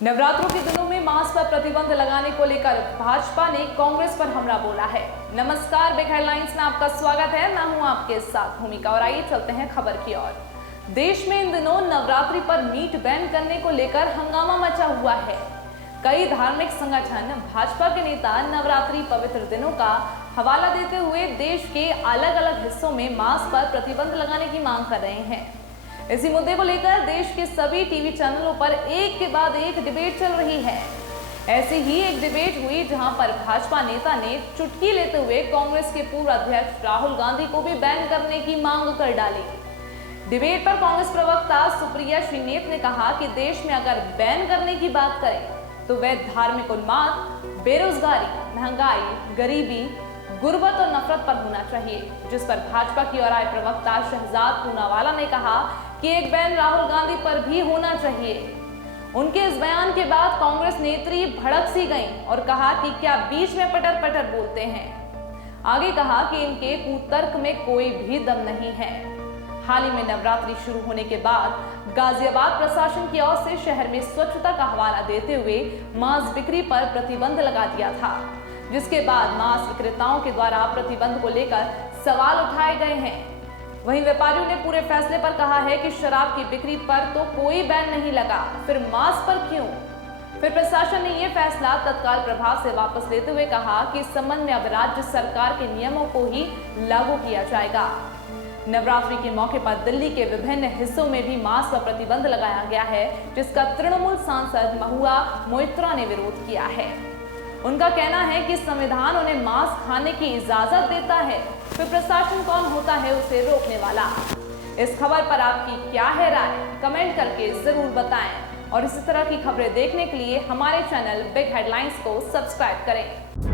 नवरात्रों के दिनों में मास्क पर प्रतिबंध लगाने को लेकर भाजपा ने कांग्रेस पर हमला बोला है। नमस्कार, बिग हेडलाइंस में आपका स्वागत है। मैं हूं आपके साथ भूमिका और आइए चलते हैं खबर की ओर। देश में इन दिनों नवरात्रि पर मीट बैन करने को लेकर हंगामा मचा हुआ है। कई धार्मिक संगठन भाजपा के नेता नवरात्रि पवित्र दिनों का हवाला देते हुए देश के अलग अलग हिस्सों में मास्क पर प्रतिबंध लगाने की मांग कर रहे हैं। इसी मुद्दे को लेकर देश के सभी टीवी चैनलों पर एक के बाद एक डिबेट चल रही है। ऐसी ही एक डिबेट हुई जहां पर भाजपा नेता ने चुटकी लेते हुए कांग्रेस के पूर्व अध्यक्ष राहुल गांधी को भी बैन करने की मांग कर डाली। डिबेट पर कांग्रेस प्रवक्ता सुप्रिया श्रीनेत ने कहा कि देश में अगर बैन करने की बात करें तो वह धार्मिक उन्माद, बेरोजगारी, महंगाई, गरीबी, गुर्बत और नफरत पर होना चाहिए। जिस पर भाजपा की ओर आए प्रवक्ता शहजाद पूनावाला ने कहा कि एक बैन राहुल गांधी पर भी होना चाहिए। उनके इस बयान के बाद कांग्रेस नेत्री भड़क सी गईं और कहा कि क्या बीच में पटर पटर बोलते हैं। आगे कहा कि इनके कुतर्क में कोई भी दम नहीं है। हाल ही में नवरात्रि शुरू होने के बाद गाजियाबाद प्रशासन की ओर से शहर में स्वच्छता का हवाला देते हुए मांस बिक्री पर प्रतिबंध लगा दिया था, जिसके बाद मांस विक्रेताओं के द्वारा प्रतिबंध को लेकर सवाल उठाए गए हैं। वहीं व्यापारियों ने पूरे फैसले पर कहा है कि शराब की बिक्री पर तो कोई बैन नहीं लगा, फिर मांस पर क्यों। फिर प्रशासन ने यह फैसला तत्काल प्रभाव से वापस लेते हुए कहा कि इस संबंध में अब राज्य सरकार के नियमों को ही लागू किया जाएगा। नवरात्रि के मौके पर दिल्ली के विभिन्न हिस्सों में भी मास्क पर प्रतिबंध लगाया गया है, जिसका तृणमूल सांसद महुआ मोइत्रा ने विरोध किया है। उनका कहना है कि संविधान उन्हें मांस खाने की इजाजत देता है, फिर प्रशासन कौन होता है उसे रोकने वाला। इस खबर पर आपकी क्या है राय, कमेंट करके जरूर बताएं और इसी तरह की खबरें देखने के लिए हमारे चैनल बिग हेडलाइंस को सब्सक्राइब करें।